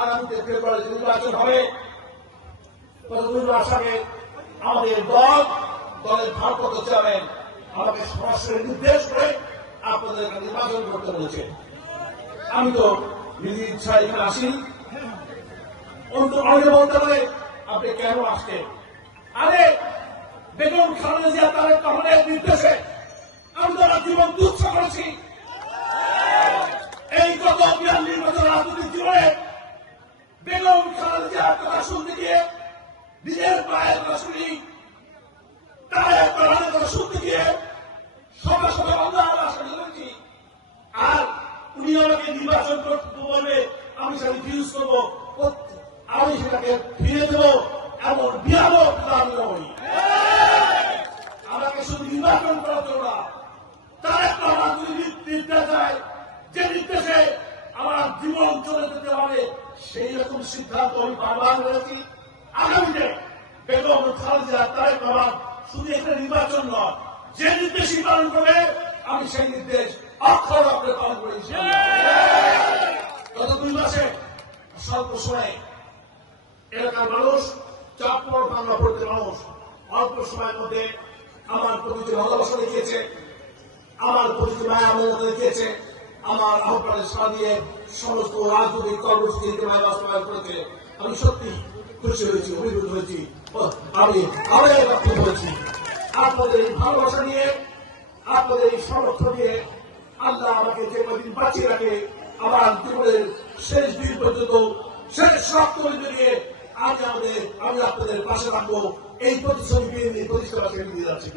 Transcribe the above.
আগামীতে ফেব্রুয়ারিতে নির্বাচন হবে আমাদের দল, দলের ভারপ্রাপ্ত চেয়ারম্যান আমাকে সরাসরি নির্দেশ করে আপনাদের নির্বাচন করতে বলেছে। আমি তো নিজ ইচ্ছা এখানে আসি অনেকে বলতে পারে, আপনি কেন আসছেন? আরে, বেগম খালেদা জিয়া তারেক নির্দেশে আমি তুচ্ছ করেছি এই গত বিয়াল্লিশ বছর রাজনৈতিক জীবনে বেগম খালেদা জিয়ার কথা শুনতে গিয়ে নিজের পায়ের কথা শুনি তারেক রহমানের কথা শুনতে গিয়ে সবাই সবাই অন্য আশা করেছি আর উনি আমাকে নির্বাচন করতে বলবে, আমি সেটা ফিউজ করব, আমি সেটাকে ফিরে দেবো এমন বিয়াবো আমি আমাকে শুধু নির্বাচন করার জন্য না তার আমার যদি নির্দেশ দেয়, যে নির্দেশে আমার জীবন চলে যেতে পারে, সেই রকম সিদ্ধান্ত আমি বারবার করেছি। আগামীতে বেগম খালেদা তারেক রহমান শুধু একটা নির্বাচন নয়, যে নির্দেশই পালন করবে, আমি সেই নির্দেশ অক্ষর অক্ষরে পালন করে গত দুই মাসে স্বল্প সময়ে এলাকার মানুষ চাপড় বাংলা পড়তে মানুষ অল্প সময়ের মধ্যে আমার প্রতি ভালোবাসা দেখিয়েছে, আমার প্রতি মায়া মমতা দেখিয়েছে। আমার আহ্বানের সাড়া দিয়ে সমস্ত রাজনৈতিক কর্মসূচিকে মায় বাস্তবায়ন করেছে। আমি সত্যি খুশি হয়েছি, অভিভূত হয়েছি। আমি আবেগ আপ্লুত হয়েছি আপনাদের এই ভালোবাসা নিয়ে, আপনাদের এই সমর্থন নিয়ে আল্লাহ আমাকে যে কদিন বাঁচিয়ে রাখে, আমার জীবনের শেষ দিন পর্যন্ত, শেষ রক্ত নিয়ে আজ আমাদের, আমি আপনাদের পাশে রাখব এই প্রতিশ্রুতি প্রতিষ্ঠা দিয়ে যাচ্ছি